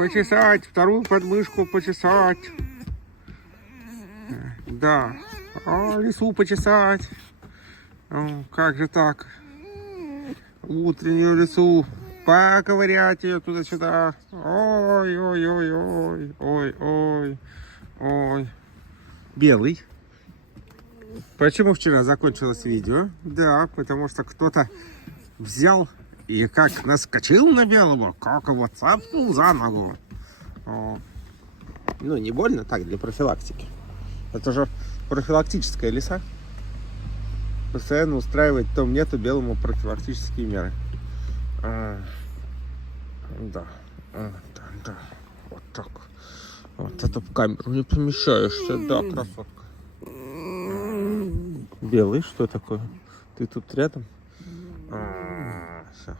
Почесать, вторую подмышку почесать. Да. Лису почесать. О, как же так? Утреннюю лису. Поковырять ее туда-сюда. Ой-ой-ой-ой. Ой-ой. Ой. Белый. Почему вчера закончилось видео? Да, потому что кто-то взял и как наскочил на белого, как его цапнул за ногу. О. Ну, не больно, так, для профилактики. Это же профилактическая лиса. Постоянно устраивает то мне, то белому профилактические меры. Да. Да. Вот так. Вот это в камеру не помещаешься, да, красотка. Белый, что такое? Ты тут рядом? Все.